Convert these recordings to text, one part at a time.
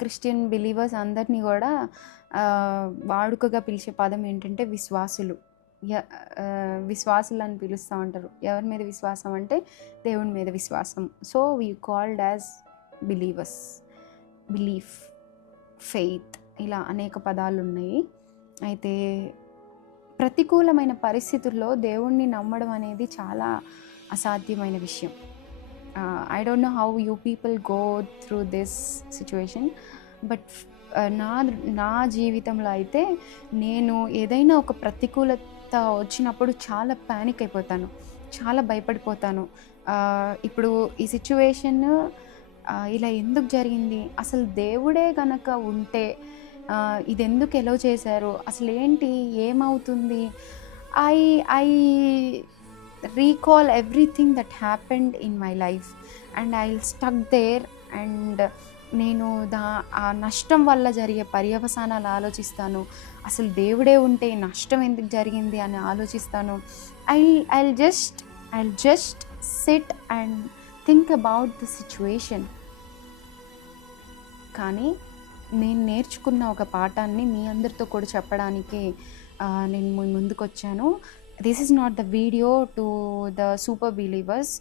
Christian believers అందరినీ కూడా వాడుకగా పిలిచే పదం ఏంటంటే విశ్వాసులు. విశ్వాసులు అని పిలుస్తూ ఉంటారు. ఎవరి మీద విశ్వాసం అంటే దేవుని మీద విశ్వాసం. So we called as believers, belief, faith, ఇలా అనేక పదాలు ఉన్నాయి. అయితే ప్రతికూలమైన పరిస్థితుల్లో దేవుణ్ణి నమ్మడం అనేది చాలా అసాధ్యమైన విషయం. I don't know how you people go through this situation, but నా జీవితంలో అయితే నేను ఏదైనా ఒక ప్రతికూలత వచ్చినప్పుడు చాలా ప్యానిక్ అయిపోతాను, చాలా భయపడిపోతాను. ఇప్పుడు ఈ సిచ్యువేషన్ ఇలా ఎందుకు జరిగింది, అసలు దేవుడే కనుక ఉంటే ఇది ఎందుకు ఎలో చేశారు, అసలు ఏంటి, ఏమవుతుంది, I recall everything that happened in my life and I'll stuck there and నేను ఆ నష్టం వల్ల జరిగే పర్యవసానాలు ఆలోచిస్తాను. అసలు దేవుడే ఉంటే నష్టం ఎందుకు జరిగింది అని ఆలోచిస్తాను. I'll just sit and think about the situation. కానీ నేను నేర్చుకున్న ఒక పాఠాన్ని మీ అందరితో కూడా చెప్పడానికి నేను ముందుకు వచ్చాను. This is not the video to the super believers.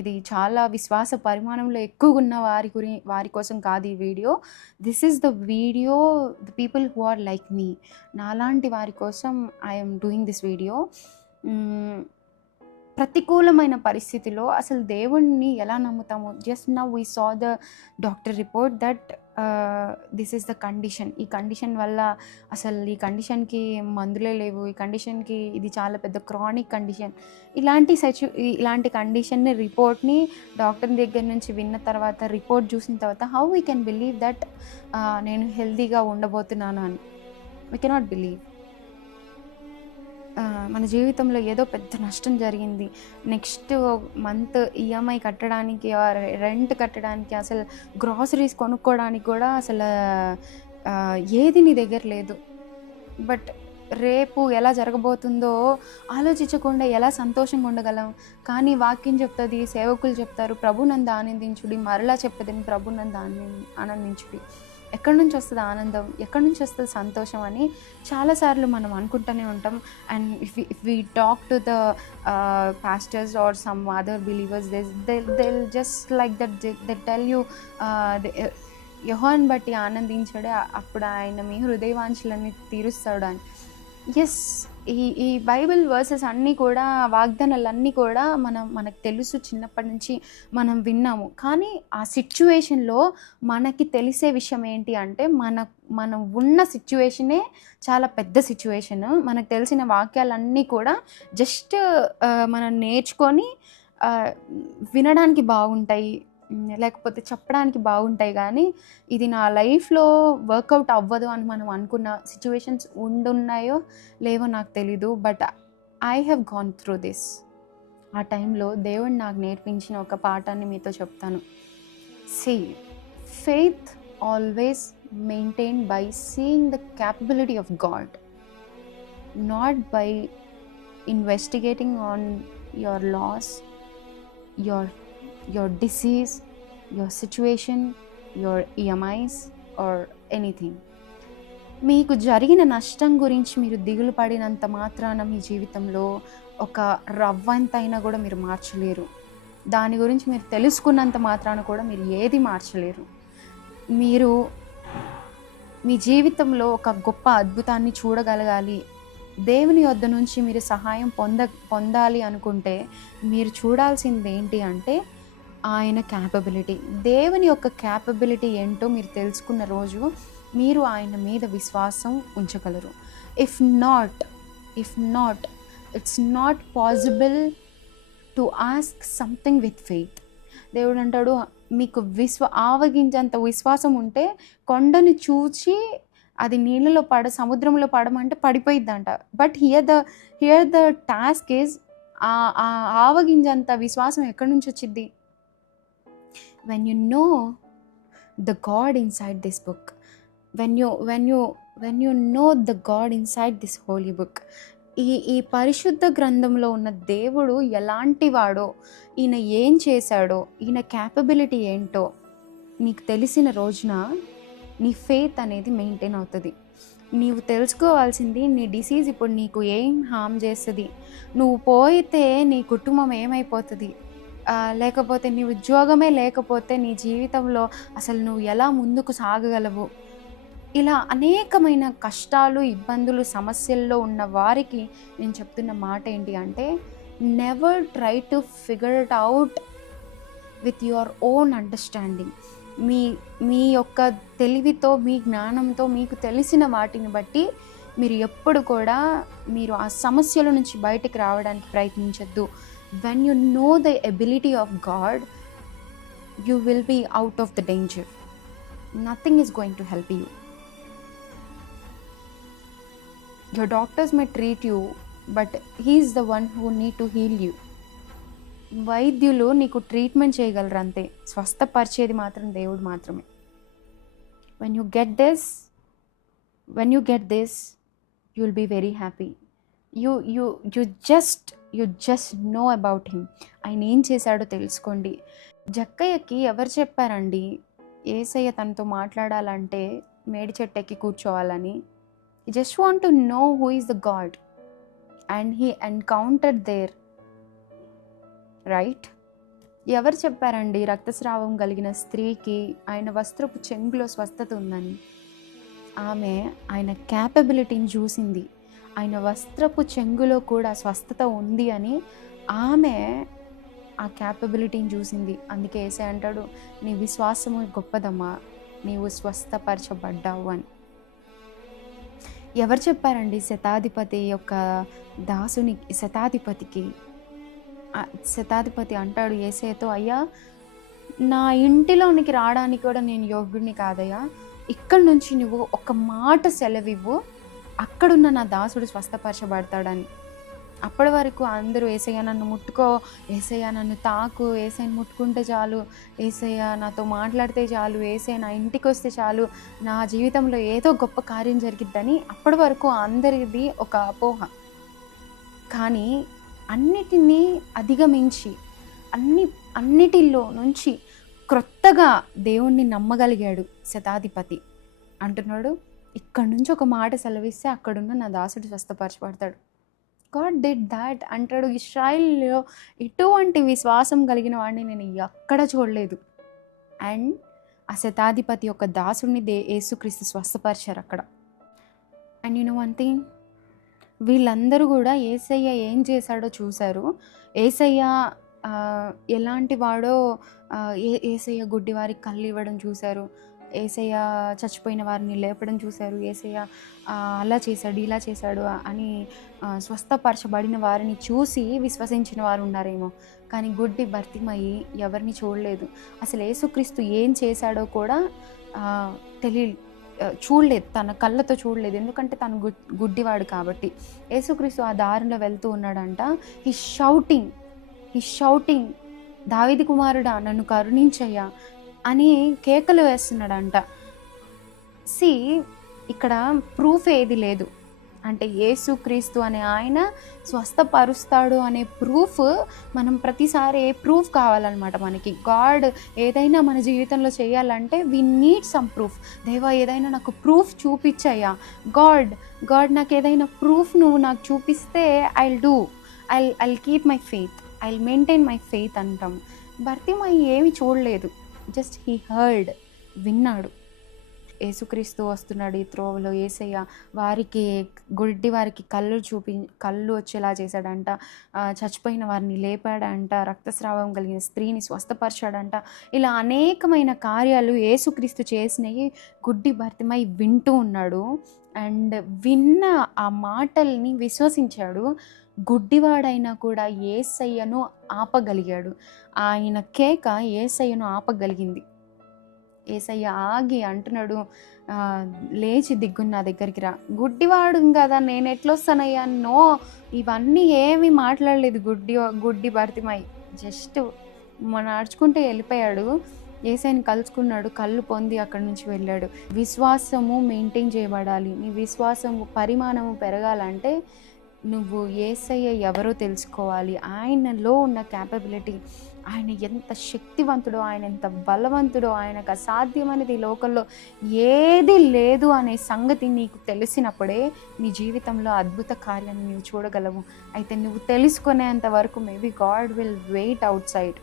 ఇది చాలా విశ్వాస పరిమాణంలో ఎక్కువగా ఉన్న వారి కోసం కాదు ఈ video. This is the video the people who are like me, నాలాంటి వారి కోసం ఐఎమ్ డూయింగ్ దిస్ వీడియో. ప్రతికూలమైన పరిస్థితిలో అసలు దేవుణ్ణి ఎలా నమ్ముతాము? Just now we saw the doctor report that this is the condition. ఈ కండిషన్ వల్ల అసలు ఈ కండిషన్కి మందులే లేవు, ఈ కండిషన్కి ఇది చాలా పెద్ద క్రానిక్ కండిషన్. ఇలాంటి కండిషన్ని రిపోర్ట్ని డాక్టర్ దగ్గర నుంచి విన్న తర్వాత, రిపోర్ట్ చూసిన తర్వాత how we can believe that నేను హెల్తీగా ఉండబోతున్నాను అని? We cannot believe. మన జీవితంలో ఏదో పెద్ద నష్టం జరిగింది, నెక్స్ట్ మంత్ ఈఎంఐ కట్టడానికి, రెంట్ కట్టడానికి, అసలు గ్రాసరీస్ కొనుక్కోవడానికి కూడా అసలు ఏది నీ దగ్గర లేదు. బట్ రేపు ఎలా జరగబోతుందో ఆలోచించకుండా ఎలా సంతోషంగా ఉండగలం? కానీ వాక్యం చెప్తుంది, సేవకులు చెప్తారు, ప్రభునందు ఆనందించుడి, మరలా చెప్పదని ప్రభునందు ఆనందించుడి. ఎక్కడి నుంచి వస్తుంది ఆనందం, ఎక్కడి నుంచి వస్తుంది సంతోషం అని చాలాసార్లు మనం అనుకుంటూనే ఉంటాం. And if we talk to the pastors or some other believers, they just like that they tell you యెహోవాను బట్టి ఆనందించాడే, అప్పుడు ఆయన మీ హృదయవాంఛలన్నీ తీరుస్తాడు అని. ఎస్, ఈ బైబిల్ వర్సెస్ అన్నీ కూడా, వాగ్దానాలన్నీ కూడా మనకు తెలుసు, చిన్నప్పటి నుంచి మనం విన్నాము. కానీ ఆ సిచ్యువేషన్లో మనకి తెలిసే విషయం ఏంటి అంటే, మనం ఉన్న సిచ్యువేషనే చాలా పెద్ద సిచ్యువేషన్. మనకు తెలిసిన వాక్యాలన్నీ కూడా జస్ట్ మనం నేర్చుకొని వినడానికి బాగుంటాయి, లేకపోతే చెప్పడానికి బాగుంటాయి, కానీ ఇది నా లైఫ్లో వర్కౌట్ అవ్వదు అని మనం అనుకున్న సిచ్యువేషన్స్ ఉండున్నాయో లేవో నాకు తెలీదు. But I have gone through this. ఆ టైంలో దేవుడు నాకు నేర్పించిన ఒక పాఠాన్ని మీతో చెప్తాను. See, faith always maintain by seeing the capability of God, not by investigating on your loss, your disease, your situation, your EMIs or anything. మీకు జరిగిన నష్టం గురించి మీరు దిగులు పడినంత మాత్రాన మీ జీవితంలో ఒక రవ్వంతైనా కూడా మీరు మార్చలేరు. దాని గురించి మీరు తెలుసుకున్నంత మాత్రాన కూడా మీరు ఏది మార్చలేరు. మీరు మీ జీవితంలో ఒక గొప్ప అద్భుతాన్ని చూడగలగాలి, దేవుని యొద్ద నుంచి మీరు సహాయం పొందాలి అనుకుంటే మీరు చూడాల్సింది ఏంటి అంటే ఆయన క్యాపబిలిటీ. దేవుని యొక్క క్యాపబిలిటీ ఏంటో మీరు తెలుసుకున్న రోజు మీరు ఆయన మీద విశ్వాసం ఉంచగలరు. If not it's not possible to ask something with faith. దేవుడు అంటాడు, మీకు ఆవగించేంత విశ్వాసం ఉంటే కొండని చూచి అది నీళ్ళలో సముద్రంలో పడమంటే పడిపోయిద్దంట. But here the task is, ఆవగింజంత విశ్వాసం ఎక్కడి నుంచి వచ్చింది? when you know the God inside this book, when you know the God inside this holy book, ఈ పరిశుద్ధ గ్రంథంలో ఉన్న దేవుడు ఎలాంటి వాడో, ఈయన ఏం చేశాడో, ఈయన క్యాపబిలిటీ ఏంటో నీకు తెలిసిన రోజున నీ ఫెయిత్ అనేది మెయింటైన్ అవుతుంది. నీవు తెలుసుకోవాల్సింది, నీ డిసీజ్ ఇప్పుడు నీకు ఏం హామ్ చేస్తుంది, నువ్వు పోయితే నీ కుటుంబం ఏమైపోతుంది, లేకపోతే నీ ఉద్యోగమే లేకపోతే నీ జీవితంలో అసలు నువ్వు ఎలా ముందుకు సాగగలవు. ఇలా అనేకమైన కష్టాలు, ఇబ్బందులు, సమస్యల్లో ఉన్న వారికి నేను చెప్తున్న మాట ఏంటి అంటే, never try to figure it out with your own understanding. మీ యొక్క తెలివితో, మీ జ్ఞానంతో, మీకు తెలిసిన వాటిని బట్టి మీరు ఎప్పుడు కూడా మీరు ఆ సమస్యల నుంచి బయటకు రావడానికి ప్రయత్నించద్దు. When you know the ability of God, you will be out of the danger. Nothing is going to help you. Your doctors may treat you, but he is the one who need to heal you. వైద్యులు నీకు treatment చేయగలరు అంతే, స్వస్థపరిచేది మాత్రం దేవుడు మాత్రమే. when you get this you will be very happy. you just know about him. ఆయన ఏం చేశాడో తెలుసుకోండి. జక్కయ్యకి ఎవరు చెప్పారండి యేసయ్య తనతో మాట్లాడాలంటే మేడి చెట్టు ఎక్కి కూర్చోవాలని? He just want to know who is the God, and he encountered there, right? ఎవరు చెప్పారండి రక్తస్రావం కలిగిన స్త్రీకి ఆయన వస్త్రపు చెంగులో స్వస్థత ఉందని? ఆమె ఆయన క్యాపబిలిటీని చూసింది. ఆయన వస్త్రపు చెంగులో కూడా స్వస్థత ఉంది అని ఆమె ఆ క్యాపబిలిటీని చూసింది. అందుకే యేసయ్య అంటాడు, నీ విశ్వాసము గొప్పదమ్మా, నీవు స్వస్థపరచబడ్డావు అని. ఎవరు చెప్పారండి శతాధిపతి యొక్క శతాధిపతి అంటాడు యేసయ్యతో, అయ్యా నా ఇంటిలోనికి రావడానికి కూడా నేను యోగ్యుడిని కాదయ్యా, ఇక్కడి నుంచి నువ్వు ఒక మాట సెలవివ్వు, అక్కడున్న నా దాసుడు స్వస్థపరచబడతాడని. అప్పటి వరకు అందరూ యేసయ్య నన్ను ముట్టుకో, యేసయ్య నన్ను తాకు, యేసయ్యని ముట్టుకుంటే చాలు, యేసయ్య నాతో మాట్లాడితే చాలు, యేసయ్య నా ఇంటికి వస్తే చాలు, నా జీవితంలో ఏదో గొప్ప కార్యం జరిగిద్దని అప్పటి వరకు అందరిది ఒక అపోహ. కానీ అన్నిటినీ అధిగమించి అన్నిటిలో నుంచి క్రొత్తగా దేవుణ్ణి నమ్మగలిగాడు శతాధిపతి. అంటున్నాడు, ఇక్కడి నుంచి ఒక మాట సెలవిస్తే అక్కడున్న నా దాసుడు స్వస్థపరచబడతాడు. గాడ్ డిడ్ దాట్ అంటాడు. ఇశ్రాయేలులో ఇటువంటి విశ్వాసం కలిగిన వాడిని నేను ఎక్కడ చూడలేదు. అండ్ ఆ శతాధిపతి యొక్క దాసుడిని యేసుక్రీస్తు స్వస్థపరిచారు అక్కడ. And you know one thing, వీళ్ళందరూ కూడా యేసయ్య ఏం చేశాడో చూశారు. యేసయ్య ఎలాంటి వాడో, యేసయ్య గుడ్డివారికి కళ్ళు ఇవ్వడం చూశారు, యేసయ్య చచ్చిపోయిన వారిని లేపడం చూశారు, యేసయ్య అలా చేశాడు ఇలా చేశాడు అని స్వస్థపరచబడిన వారిని చూసి విశ్వసించిన వారు ఉన్నారేమో. కానీ గుడ్డి భర్తిమయి ఎవరిని చూడలేదు. అసలు యేసుక్రీస్తు ఏం చేశాడో కూడా చూడలేదు, తన కళ్ళతో చూడలేదు. ఎందుకంటే తను గుడ్డివాడు కాబట్టి. యేసుక్రీస్తు ఆ దారిలో వెళ్తూ ఉన్నాడంట. హీ షౌటింగ్ దావీదు కుమారుడా నన్ను కరుణించయ్యా అని కేకలు వేస్తున్నాడంట. ఇక్కడ ప్రూఫ్ ఏది లేదు. అంటే యేసుక్రీస్తు అనే ఆయన స్వస్థపరుస్తాడు అనే ప్రూఫ్ మనం ప్రతిసారి ప్రూఫ్ కావాలన్నమాట మనకి. గాడ్ ఏదైనా మన జీవితంలో చేయాలంటే వీ నీడ్ సమ్ ప్రూఫ్. దేవా ఏదైనా నాకు ప్రూఫ్ చూపించయ్యా, గాడ్ నాకు ఏదైనా ప్రూఫ్ నువ్వు నాకు చూపిస్తే I'll keep my faith, I'll maintain my faith అంటాం. భర్తిమయి ఏమి చూడలేదు, జస్ట్ హీ హర్డ్, విన్నాడు. యేసుక్రీస్తు వస్తున్నాడు ఈ త్రోవలో. యేసయ్య గుడ్డి వారికి కళ్ళు వచ్చేలా చేశాడంట, చచ్చిపోయిన వారిని లేపాడంట, రక్తస్రావం కలిగిన స్త్రీని స్వస్థపరిచాడంట. ఇలా అనేకమైన కార్యాలు యేసుక్రీస్తు చేసినవి గుడ్డి భర్తిమై వింటూ ఉన్నాడు. అండ్ విన్న ఆ మాటల్ని విశ్వసించాడు. గుడ్డివాడైనా కూడా యేసయ్యను ఆపగలిగాడు. ఆయన కేక యేసయ్యను ఆపగలిగింది. యేసయ్య ఆగి అంటున్నాడు, లేచి దిగ్గున్న నా దగ్గరికి రా. గుడ్డివాడు కదా, నేను ఎట్లొస్తానయ్యా? నో, ఇవన్నీ ఏమీ మాట్లాడలేదు గుడ్డి భర్తిమై. జస్ట్ నడుచుకుంటే వెళ్ళిపోయాడు. యేసయ్యని కలుసుకున్నాడు, కళ్ళు పొంది అక్కడి నుంచి వెళ్ళాడు. విశ్వాసము మెయింటైన్ చేయబడాలి. నీ విశ్వాసము పరిమాణము పెరగాలంటే నువ్వు యేసయ్య ఎవరో తెలుసుకోవాలి. ఆయనలో ఉన్న క్యాపబిలిటీ, ఆయన ఎంత శక్తివంతుడో, ఆయన ఎంత బలవంతుడో, ఆయనకు అసాధ్యమైనది ఈ లోకంలో ఏది లేదు అనే సంగతి నీకు తెలిసినప్పుడే నీ జీవితంలో అద్భుత కార్యాన్ని నువ్వు చూడగలవు. అయితే నువ్వు తెలుసుకునేంత వరకు maybe God will wait outside.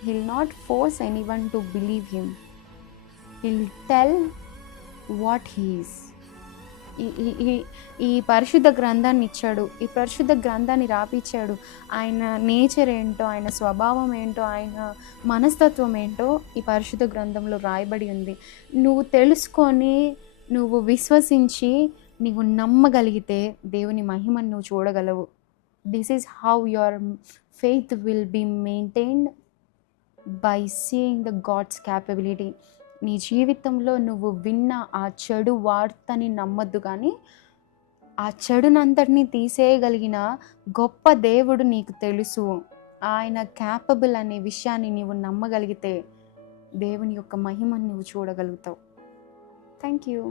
He'll not force anyone to believe him. He'll tell what he is. ఈ పరిశుద్ధ గ్రంథాన్ని ఇచ్చాడు, ఈ పరిశుద్ధ గ్రంథాన్ని రాపిచ్చాడు. ఆయన నేచర్ ఏంటో, ఆయన స్వభావం ఏంటో, ఆయన మనస్తత్వం ఏంటో ఈ పరిశుద్ధ గ్రంథంలో రాయబడి ఉంది. నువ్వు తెలుసుకొని, నువ్వు విశ్వసించి, నీవు నమ్మగలిగితే దేవుని మహిమను నువ్వు చూడగలవు. This is how your faith will be maintained, by seeing the God's capability. నీ జీవితంలో నువ్వు విన్న ఆ చెడు వార్తని నమ్మద్దు, కానీ ఆ చెడునంతటిని తీసేయగలిగిన గొప్ప దేవుడు నీకు తెలుసు. ఆయన క్యాపబుల్ అనే విషయాన్ని నీవు నమ్మగలిగితే దేవుని యొక్క మహిమను నువ్వు చూడగలుగుతావు. Thank you.